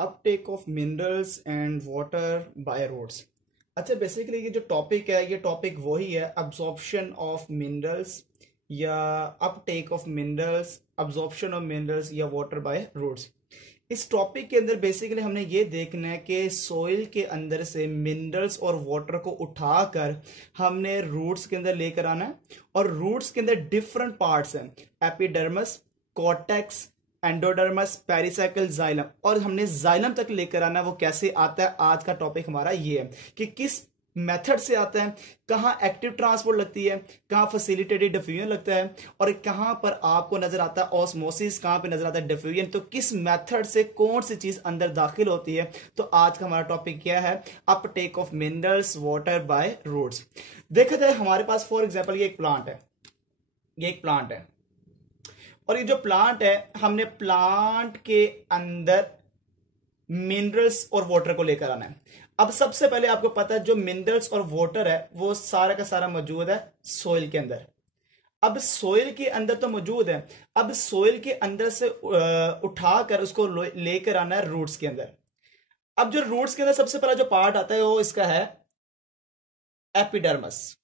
Uptake of minerals and water by roots. अच्छा, basically ये जो टॉपिक है, ये टॉपिक वही है, अब्जॉर्प्शन ऑफ मिनरल्स या uptake of minerals, absorption of minerals या वाटर बाय रोड्स। इस टॉपिक के अंदर बेसिकली हमने ये देखना है कि सोइल के अंदर से मिनरल्स और वाटर को उठाकर हमने रूट्स के अंदर लेकर आना है। और रूट्स के अंदर डिफरेंट पार्ट्स हैं, epidermis, cortex, endodermis, pericycle, xylem, और हमने जाइलम तक लेकर आना। वो कैसे आता है, आज का टॉपिक हमारा ये है कि किस मेथड से आता है, कहाँ एक्टिव ट्रांसपोर्ट लगती है, कहाँ फैसिलिटेटेड डिफ्यूजन लगता है, और कहाँ पर आपको नजर आता है ऑस्मोसिस, कहाँ पे नजर आता है डिफ्यूजन। तो किस मेथड से कौन सी चीज अंदर दाखिल होती है। तो आज का हमारा टॉपिक क्या है, uptake of minerals water by roots. देखा जाए हमारे पास फॉर एग्जाम्पल ये एक प्लांट है, ये एक प्लांट है, और ये जो प्लांट है, हमने प्लांट के अंदर मिनरल्स और वाटर को लेकर आना है। अब सबसे पहले आपको पता है जो मिनरल्स और वाटर है वो सारा का सारा मौजूद है सोइल के अंदर। अब सोइल के अंदर तो मौजूद है, अब सोइल के अंदर से उठाकर उसको लेकर आना है रूट्स के अंदर। अब जो रूट्स के अंदर सबसे पहला जो पार्ट आता है वो इसका है एपिडर्मस।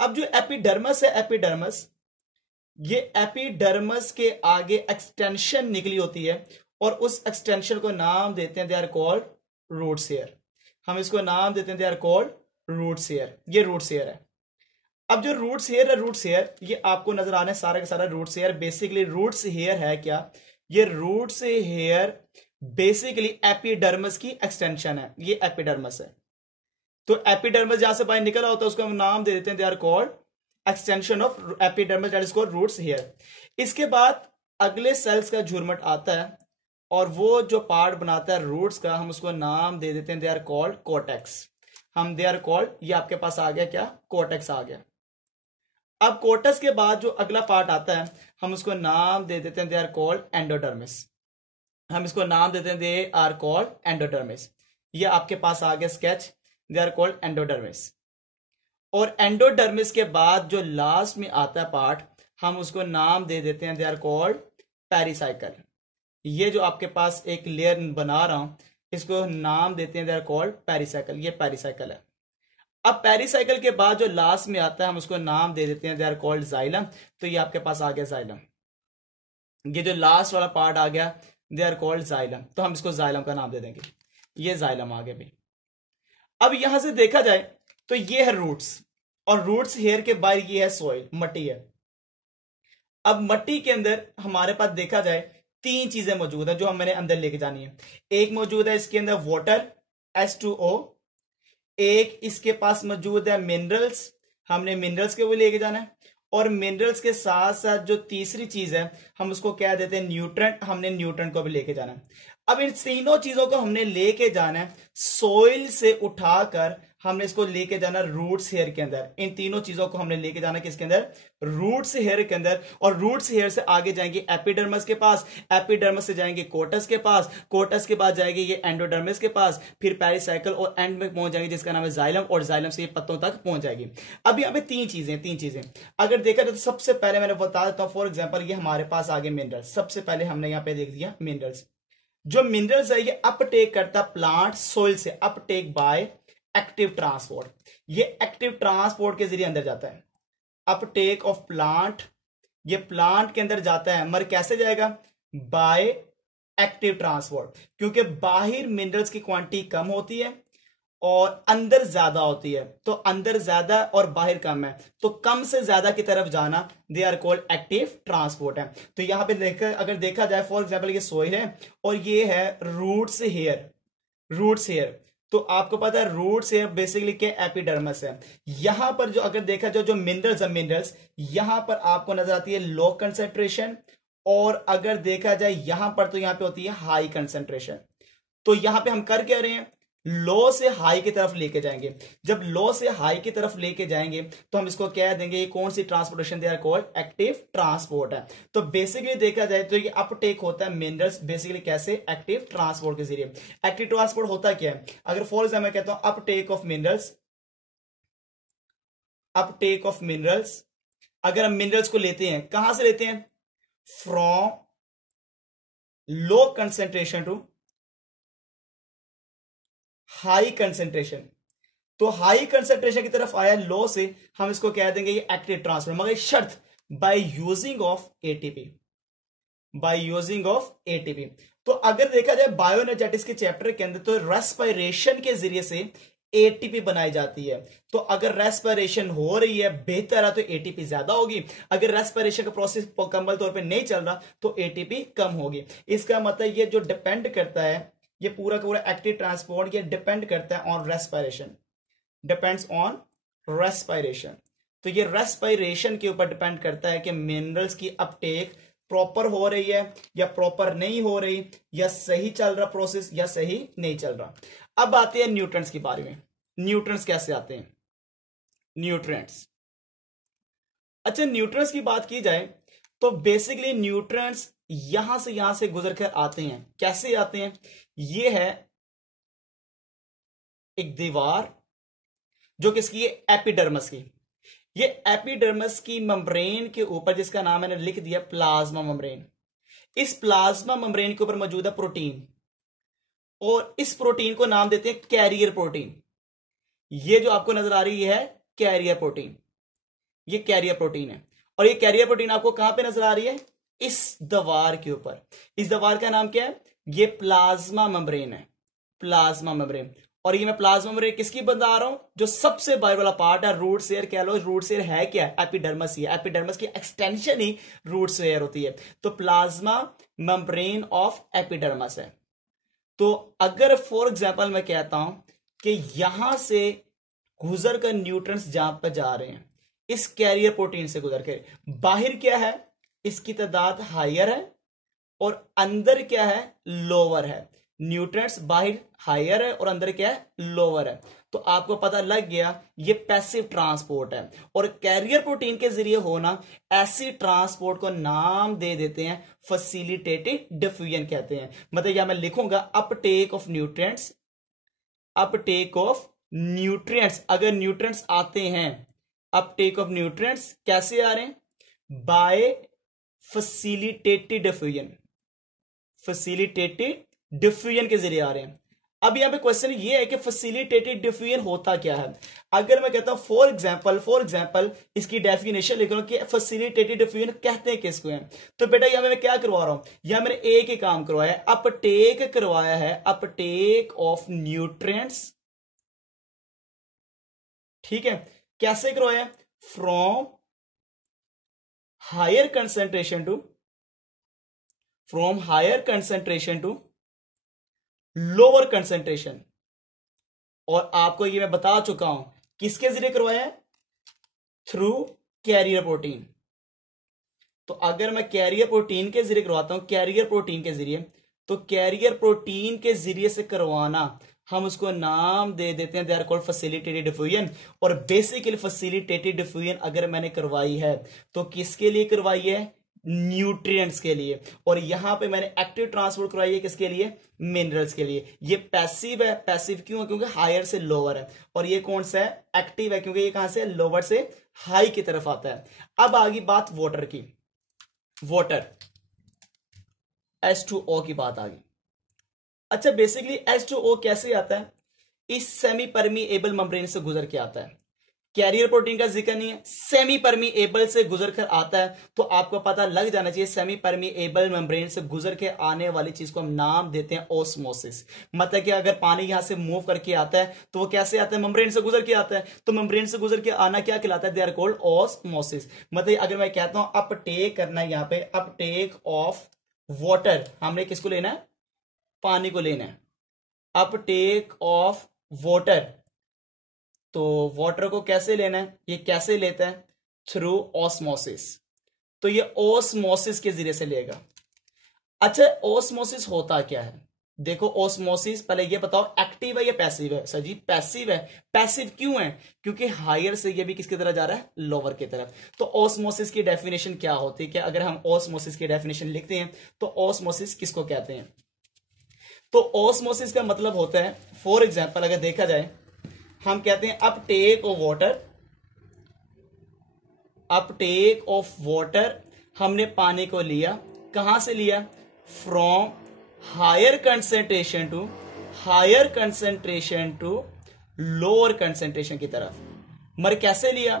अब जो एपिडर्मस है, एपिडर्मस, ये एपिडर्मस के आगे एक्सटेंशन निकली होती है, और उस एक्सटेंशन को नाम देते हैं, they are called roots hair. हम इसको नाम देते हैं, they are called roots hair. ये रूट्स हेयर है। अब जो रूट्स हेयर है, रूट्स हेयर ये आपको नजर आ रहा है सारा का सारा roots hair. Basically roots hair है क्या, ये रूट्स हेयर बेसिकली एपिडर्मस की एक्सटेंशन है। ये एपिडर्मस है। तो एपिडर्मस जहां से बाहर निकला होता है उसको हम नाम दे देते हैं, they are called extension of epidermis, that is called roots hair. इसके बाद अगले सेल्स का झुरमट आता है, और वो जो पार्ट बनाता है रूट्स का, हम उसको नाम दे देते हैं, दे आर कॉल्ड कोर्टेक्स। हम दे आर कॉल्ड, ये आपके पास आ गया क्या, कोर्टेक्स आ गया। अब कोर्टेक्स के बाद जो अगला पार्ट आता है हम उसको नाम दे देते हैं, दे आर कॉल्ड एंडोडर्मिस। हम इसको नाम देते हैं, दे आर कॉल्ड एंडोडर्मिस। ये आपके पास आ गया sketch, they are called endodermis. और एंडोडर्मिस के बाद जो लास्ट में आता है पार्ट, हम उसको नाम दे देते हैं, दे आर कॉल्ड पेरिसाइकल। ये जो आपके पास एक लेयर बना रहा हूं, इसको नाम देते हैं, दे आर कॉल्ड पेरिसाइकल। ये पेरिसाइकल है। अब पेरिसाइकल के बाद जो लास्ट में आता है हम उसको नाम दे देते हैं, दे आर कॉल्ड जाइलम। तो ये आपके पास आ गया जाइलम। ये जो लास्ट वाला पार्ट आ गया, दे आर कॉल्ड जाइलम, तो हम इसको जाइलम का नाम दे देंगे। ये जाइलम आ गया भी। अब यहां से देखा जाए तो ये है रूट्स, और रूट्स हेयर के बाहर ये है सॉइल, मट्टी है। अब मट्टी के अंदर हमारे पास देखा जाए तीन चीजें मौजूद है जो हम मैंने अंदर लेके जानी है। एक मौजूद है इसके अंदर वाटर, H2O। एक इसके पास मौजूद है मिनरल्स, हमने मिनरल्स के वो लेके जाना है। और मिनरल्स के साथ साथ जो तीसरी चीज है हम उसको क्या देते हैं, न्यूट्रेंट। हमने न्यूट्रेंट को भी लेके जाना है। अब इन तीनों चीजों को हमने लेके जाना है सोइल से उठाकर, हमने इसको लेके जाना रूट्स हेयर के अंदर। इन तीनों चीजों को हमने लेके जाना किसके अंदर, रूट्स हेयर के अंदर। और रूट्स हेयर से आगे जाएंगे एपिडर्मस के पास, एपिडर्मस से जाएंगे कोटस के पास, कोटस के बाद जाएंगे ये एंडोडर्मिस के पास, फिर पेरिसाइकल, और एंड में पहुंच जाएंगे जिसका नाम है जाइलम, और जाइलम से ये पत्तों तक पहुंच जाएगी। अब यहाँ पे तीन चीजें अगर देखा जाए तो सबसे पहले मैंने बता देता हूं, फॉर एग्जाम्पल ये हमारे पास आगे मिनरल्स। सबसे पहले हमने यहाँ पे देख दिया मिनरल्स। जो मिनरल्स है ये अपटेक करता प्लांट सोइल से, अपटेक बाय एक्टिव ट्रांसपोर्ट। ये एक्टिव ट्रांसपोर्ट के जरिए अंदर जाता है। अपटेक ऑफ प्लांट, ये प्लांट के अंदर जाता है, मगर कैसे जाएगा, बाय एक्टिव ट्रांसपोर्ट। क्योंकि बाहर मिनरल्स की क्वांटिटी कम होती है और अंदर ज्यादा होती है, तो अंदर ज्यादा और बाहर कम है, तो कम से ज्यादा की तरफ जाना, they are called active transport है। तो यहां पे अगर देखा जाए फॉर एग्जाम्पल ये सोइल है और ये है रूट्स हेयर, रूट्स हेयर। तो आपको पता है रूट्स हेयर बेसिकली क्या, एपिडर्मस है। यहां पर जो अगर देखा जाए जो मिनरल्स है, मिनरल्स यहां पर आपको नजर आती है लो कंसेंट्रेशन, और अगर देखा जाए यहां पर तो यहां पे होती है हाई कंसेंट्रेशन। तो यहां पे हम कर क्या रहे हैं, लो से हाई की तरफ लेके जाएंगे। जब लो से हाई की तरफ लेके जाएंगे तो हम इसको क्या देंगे, ये कौन सी transportation, they are called active transport है। तो बेसिकली देखा जाए तो ये अपटेक होता है मिनरल्स बेसिकली कैसे, एक्टिव ट्रांसपोर्ट के जरिए। एक्टिव ट्रांसपोर्ट होता क्या है, अगर फॉर एग्जाम्पल मैं कहता हूं Uptake of minerals, Uptake of minerals, अगर हम मिनरल्स को लेते हैं कहां से लेते हैं, from low concentration to high concentration, तो हाई कंसेंट्रेशन की तरफ आया लो से, हम इसको कह देंगे ये एक्टिव ट्रांसफर, मगर शर्त by using of ATP, by using of ATP. तो अगर देखा जाए बायोएनर्जेटिक्स के चैप्टर के अंदर, तो रेस्पिरेशन के जरिए से एटीपी बनाई जाती है। तो अगर रेस्पिरेशन हो रही है बेहतर है तो एटीपी ज्यादा होगी, अगर रेस्पिरेशन का प्रोसेस मुकम्मल तौर पे नहीं चल रहा तो एटीपी कम होगी। इसका मतलब ये जो डिपेंड करता है, ये पूरा का पूरा एक्टिव ट्रांसपोर्ट ये डिपेंड करता है on respiration, depends on respiration. तो ये रेस्पिरेशन के ऊपर डिपेंड करता है कि मिनरल्स की अपटेक प्रॉपर हो रही है या प्रॉपर नहीं हो रही, या सही चल रहा प्रोसेस या सही नहीं चल रहा। अब आते हैं न्यूट्रिएंट्स के बारे में। न्यूट्रिएंट्स कैसे आते हैं? न्यूट्रिएंट्स, अच्छा न्यूट्रिएंट्स की बात की जाए तो बेसिकली न्यूट्रिएंट्स यहां से गुजर कर आते हैं। कैसे आते हैं? ये है एक दीवार जो किसकी है? एपिडर्मस की। ये एपिडर्मस की मेम्ब्रेन के ऊपर, जिसका नाम मैंने लिख दिया प्लाज्मा मेम्ब्रेन, इस प्लाज्मा मेम्ब्रेन के ऊपर मौजूद है प्रोटीन, और इस प्रोटीन को नाम देते हैं कैरियर प्रोटीन। ये जो आपको नजर आ रही है कैरियर प्रोटीन, ये कैरियर प्रोटीन है। और ये कैरियर प्रोटीन आपको कहां पे नजर आ रही है? इस दीवार के ऊपर। इस दीवार का नाम क्या है? ये प्लाज्मा मेम्ब्रेन है, प्लाज्मा मेम्ब्रेन। और ये मैं प्लाज्मा मेम्ब्रेन किसकी बता रहा हूं? जो सबसे बाहर वाला पार्ट है, रूट सेयर कह लो। रूट सेयर है क्या? एपिडर्मस ही है। एपिडर्मस की एक्सटेंशन ही रूट सेयर होती है। तो प्लाज्मा मेम्ब्रेन ऑफ एपिडर्मस है। तो अगर फॉर एग्जाम्पल मैं कहता हूं कि यहां से गुजर कर न्यूट्रिएंट्स जहां पर जा रहे हैं, इस कैरियर प्रोटीन से गुजर कर, बाहर क्या है? इसकी तादाद हायर है और अंदर क्या है? लोअर है। न्यूट्रिएंट्स बाहर हायर है और अंदर क्या है? लोअर है। तो आपको पता लग गया ये पैसिव ट्रांसपोर्ट है। और कैरियर प्रोटीन के जरिए होना, ऐसी ट्रांसपोर्ट को नाम दे देते हैं फैसिलिटेटेड डिफ्यूजन कहते हैं। मतलब यहां मैं लिखूंगा uptake of nutrients, uptake of nutrients. अगर न्यूट्रिएंट्स आते हैं, अपटेक ऑफ न्यूट्रिएंट्स कैसे आ रहे हैं? By facilitated diffusion, facilitated diffusion के जरिए आ रहे हैं। अब यहां पे क्वेश्चन ये है कि फैसिलिटेटेड डिफ्यूजन होता क्या है? अगर मैं कहता हूं फॉर एग्जांपल इसकी डेफिनेशन लिख रहा हूं कि फैसिलिटेटेड डिफ्यूजन कहते हैं किसको है, तो बेटा यहां मैं क्या करवा रहा हूं? यहां मैंने एक ही काम करवाया है, अपटेक करवाया है, अपटेक ऑफ न्यूट्रिएंट्स। ठीक है, कैसे करवाया? From higher concentration to, from higher concentration to lower concentration. और आपको ये मैं बता चुका हूं किसके जरिए करवाया है? Through carrier protein. तो अगर मैं कैरियर प्रोटीन के जरिए करवाता हूं, कैरियर प्रोटीन के जरिए, तो कैरियर प्रोटीन के जरिए से करवाना, हम उसको नाम दे देते हैं, they are called facilitated diffusion. और बेसिकली फैसिलिटेटेड डिफ्यूजन अगर मैंने करवाई है तो किसके लिए करवाई है? न्यूट्रिएंट्स के लिए। और यहां पे मैंने एक्टिव ट्रांसपोर्ट करवाई है किसके लिए? मिनरल्स के लिए। ये पैसिव है। पैसिव क्यों है? क्योंकि हायर से लोअर है। और ये कौन सा है? एक्टिव है, क्योंकि ये कहां से? लोअर से हाई की तरफ आता है। अब आगे बात वाटर की, वाटर H2O की बात आ गई। अच्छा बेसिकली H2O कैसे आता है? इस सेमी परमीएबल मेम्ब्रेन से गुजर के आता है। कैरियर प्रोटीन का जिक्र नहीं है, सेमी परमीएबल से गुजर कर आता है। तो आपको पता लग जाना चाहिए सेमी परमीएबल मेम्ब्रेन से गुजर के आने वाली चीज को हम नाम देते हैं ऑस्मोसिस। मतलब कि अगर पानी यहां से मूव करके आता है तो वो कैसे आता है? मेम्ब्रेन से गुजर के आता है। तो मेम्ब्रेन से गुजर के आना क्या कहलाता है? They are called osmosis. मतलब अगर मैं कहता हूं अपटेक करना है, यहां पे अपटेक ऑफ वाटर, हमने किसको लेना है? पानी को लेना है। अपटेक ऑफ वाटर, तो वाटर को कैसे लेना है? ये कैसे लेता है? Through osmosis. तो ये ऑस्मोसिस के जरिए से लेगा। अच्छा ऑस्मोसिस होता क्या है? देखो ऑस्मोसिस, पहले ये बताओ एक्टिव है या पैसिव है? सर जी पैसिव है। पैसिव क्यों है? क्योंकि हायर से ये भी किसकी तरफ जा रहा है? लोअर की तरफ। तो ऑस्मोसिस की डेफिनेशन क्या होती है? कि अगर हम ऑस्मोसिस की डेफिनेशन लिखते हैं तो ऑस्मोसिस किसको कहते हैं? तो ऑस्मोसिस का मतलब होता है, फॉर एग्जाम्पल अगर देखा जाए, हम कहते हैं uptake of water, uptake of water, हमने पानी को लिया, कहां से लिया? From higher concentration to, higher concentration to lower concentration की तरफ। मगर कैसे लिया?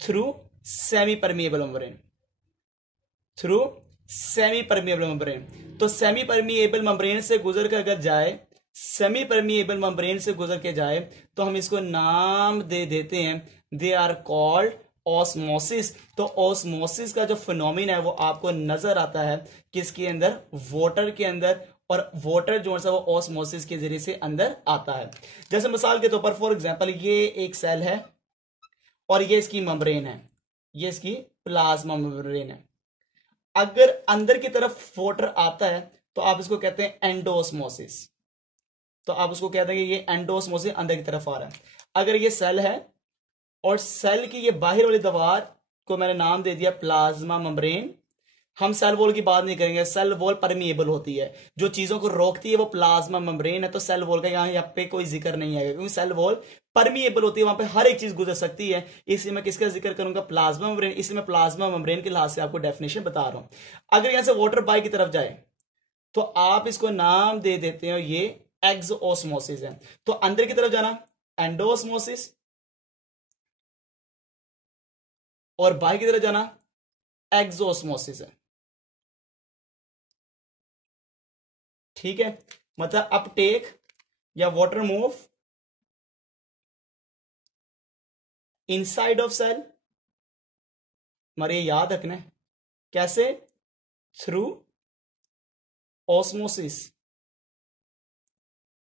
Through semi permeable membrane, through semi permeable membrane. तो सेमी परमिएबल मेम्ब्रेन से गुजर कर अगर जाए, सेमी परमिएबल मेम्ब्रेन से गुजर के जाए, तो हम इसको नाम दे देते हैं, दे आर कॉल्ड ऑस्मोसिस। तो ऑस्मोसिस का जो फिनोमिना है वो आपको नजर आता है किसके अंदर? वाटर के अंदर। और वाटर जो है वो ऑस्मोसिस के जरिए से अंदर आता है। जैसे मिसाल के तौर पर फॉर एग्जांपल ये एक सेल है और ये इसकी मेम्ब्रेन है, ये इसकी प्लाज्मा मेम्ब्रेन है। अगर अंदर की तरफ वाटर आता है तो आप इसको कहते हैं एंडोस्मोसिस। तो आप उसको कहते हैं कि ये एंडोस्मोसिस अंदर की तरफ आ रहा है। अगर ये सेल है और सेल की ये बाहर वाली दीवार को मैंने नाम दे दिया प्लाज्मा मेम्ब्रेन। हम सेल वॉल की बात नहीं करेंगे, सेल वॉल परमिएबल होती है, जो चीजों को रोकती है वो प्लाज्मा मेम्ब्रेन है। तो सेल वॉल का यहाँ पे कोई जिक्र नहीं आएगा, क्योंकि सेल वॉल परमिएबल होती है, वहां पे हर एक चीज गुजर सकती है। इसलिए मैं किसका जिक्र करूंगा? Plasma membrane. इसलिए मैं प्लाज्मा मेम्ब्रेन के लिहाज से आपको डेफिनेशन बता रहा हूं। अगर यहां से वाटर बाहर की तरफ जाए तो आप इसको नाम दे देते हो, ये एक्सोस्मोसिस है। तो अंदर की तरफ जाना एंडोस्मोसिस, और बाहर की तरफ जाना एक्सोस्मोसिस है। ठीक है, मतलब अपटेक या water move inside of cell. हमारे याद रखना है कैसे? Through osmosis.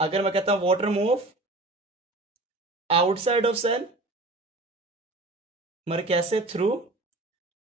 अगर मैं कहता हूं water move outside of cell, मगर कैसे? Through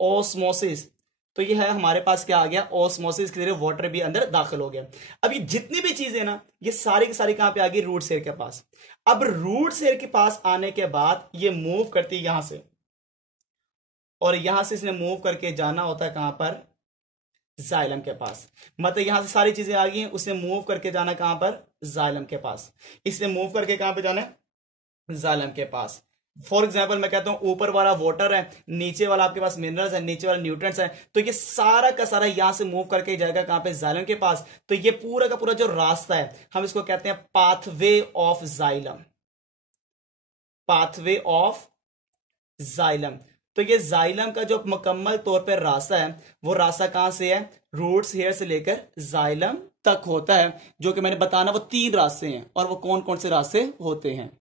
osmosis. तो ये है हमारे पास क्या आ गया? ऑस्मोसिस के जरिए वाटर भी अंदर दाखिल हो गया। अब ये जितनी भी चीजें ना, ये सारी की सारी कहां पे आ गई? रूट सेल के पास। अब रूट सेल के पास आने के बाद ये मूव करती है यहां से, और यहां से इसने मूव करके जाना होता है कहां पर? जाइलम के पास। मतलब यहां से सारी चीजें आ गई हैं, उसने मूव करके जाना कहां पर? जाइलम के पास। इसने मूव करके कहां पे जाना है? जाइलम के पास। फॉर एग्जाम्पल मैं कहता हूं ऊपर वाला वाटर है, नीचे वाला आपके पास मिनरल्स है, नीचे वाला न्यूट्रिएंट्स है। तो ये सारा का सारा यहां से मूव करके जाएगा कहां पे? जाइलम के पास। तो ये पूरा का पूरा जो रास्ता है हम इसको कहते हैं pathway of xylem, pathway of xylem. तो ये जाइलम का जो मुकम्मल तौर पर रास्ता है वो रास्ता कहां से है? रूट्स हेयर से लेकर जाइलम तक होता है। जो कि मैंने बताना वो 3 रास्ते हैं, और वो कौन कौन से रास्ते होते हैं।